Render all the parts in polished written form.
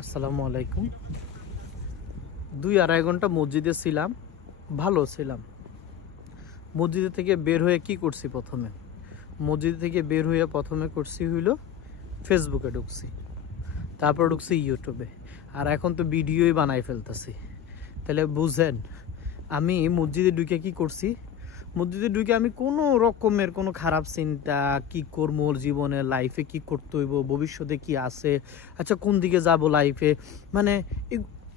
আসসালামু আলাইকুম। 2-2.5 ঘন্টা মসজিদে ছিলাম, ভালো ছিলাম। মসজিদে থেকে বের হয়ে কি করছি? মসজিদ থেকে বের হয়ে প্রথমে করছি হইলো ফেসবুকে ঢুকছি, তারপর ঢুকছি ইউটিউবে, আর এখন তো ভিডিওই বানাই ফেলতেছি। তাহলে বুঝেন আমি মসজিদে ঢুকে কি করছি। মসজিদে ঢুকে আমি কোনো রকমের কোনো খারাপ চিন্তা, কি করবো জীবনে, লাইফে কি করতে হইব, ভবিষ্যতে কি আছে, আচ্ছা কোন দিকে যাব লাইফে, মানে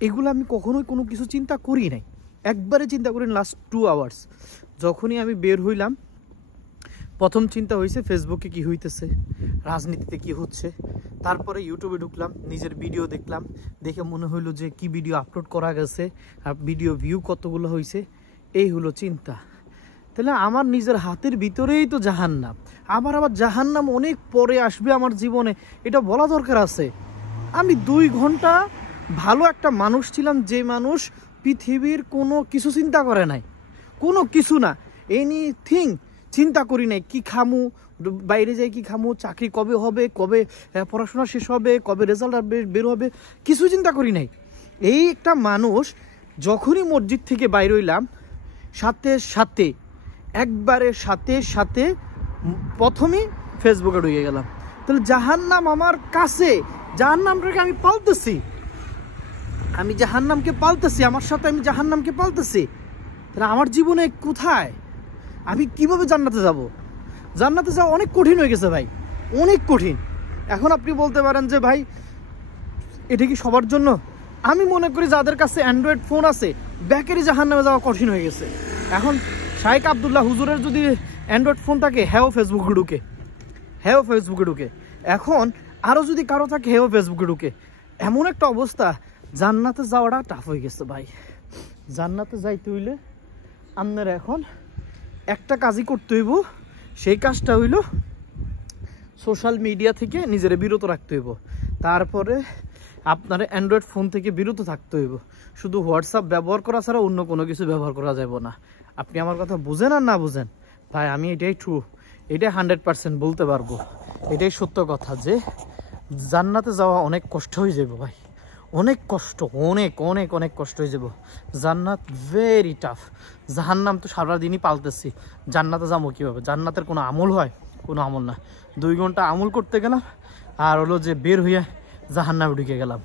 এগুলো আমি কখনোই কোনো কিছু চিন্তা করি নাই। একবারে চিন্তা করি লাস্ট 2 আওয়ার্স যখনই আমি বের হইলাম, প্রথম চিন্তা হয়েছে ফেসবুকে কি হইতেছে, রাজনীতিতে কি হচ্ছে। তারপরে ইউটিউবে ঢুকলাম, নিজের ভিডিও দেখলাম, দেখে মনে হইলো যে কি ভিডিও আপলোড করা গেছে আর ভিডিও ভিউ কতগুলো হয়েছে। এই হলো চিন্তা। তাহলে আমার নিজের হাতের ভিতরেই তো জাহান্নাম। আবার জাহান্নাম অনেক পরে আসবে আমার জীবনে, এটা বলা দরকার আছে। আমি 2 ঘন্টা ভালো একটা মানুষ ছিলাম, যে মানুষ পৃথিবীর কোনো কিছু চিন্তা করে নাই, কোনো কিছু না, এনিথিং চিন্তা করি নাই। কি খামু, বাইরে যাই কি খামু, চাকরি কবে হবে, কবে পড়াশোনা শেষ হবে, কবে রেজাল্ট বের হবে, কিছু চিন্তা করি নাই। এই একটা মানুষ যখনই মসজিদ থেকে বাইর হইলাম, সাথে সাথে সাথে প্রথমেই ফেসবুকে ঢুকে গেলাম। তাহলে জাহান্নাম আমার কাছে, জাহান্নামটাকে আমি পালতেছি, আমার সাথে আমি জাহান্নামকে পালতেছি। তাহলে আমার জীবনে কোথায়, আমি কিভাবে জান্নাতে যাব? জান্নাতে যাওয়া অনেক কঠিন হয়ে গেছে ভাই, অনেক কঠিন। এখন আপনি বলতে পারেন যে ভাই এটা কি সবার জন্য? আমি মনে করি যাদের কাছে অ্যান্ড্রয়েড ফোন আছে, ব্যাকেরই জাহান্নামে যাওয়া কঠিন হয়ে গেছে। এখন শাইখ আবদুল্লাহ হুজুরের যদি অ্যান্ড্রয়েড ফোন থাকে, হ্যাঁ ফেসবুকে ঢুকে। এখন আরও যদি কারো থাকে, হ্যাঁ ফেসবুকে ঢুকে। এমন একটা অবস্থা, জান্নাতে যাওয়াটা টাফ হয়ে গেছে ভাই। জান্নাতে যাইতে হইলে আপনার এখন একটা কাজই করতে হইব, সেই কাজটা হইল সোশ্যাল মিডিয়া থেকে নিজের বিরত রাখতে হইব। তারপরে আপনার অ্যান্ড্রয়েড ফোন থেকে বিরত থাকতে হইব। শুধু হোয়াটসঅ্যাপ ব্যবহার করা ছাড়া অন্য কোনো কিছু ব্যবহার করা যাব না। আপনি আমার কথা বুঝেন আর না বুঝেন ভাই, আমি এটাই 100% বলতে পারবো। এটাই সত্য কথা যে জান্নাতে যাওয়া অনেক কষ্ট হয়ে যাবে ভাই, অনেক কষ্ট, অনেক অনেক অনেক কষ্ট হয়ে যাব। জান্নাত ভেরি টাফ। জাহান্নাম তো সারাদিনই পালতেছি, জান্নাতে যাবো কীভাবে? জান্নাতের কোনো আমল হয়? কোনো আমল না। 2 ঘন্টা আমল করতে গেলাম, আর হলো যে বের হইয়া জাহান্নামে ঢুকে গেলাম।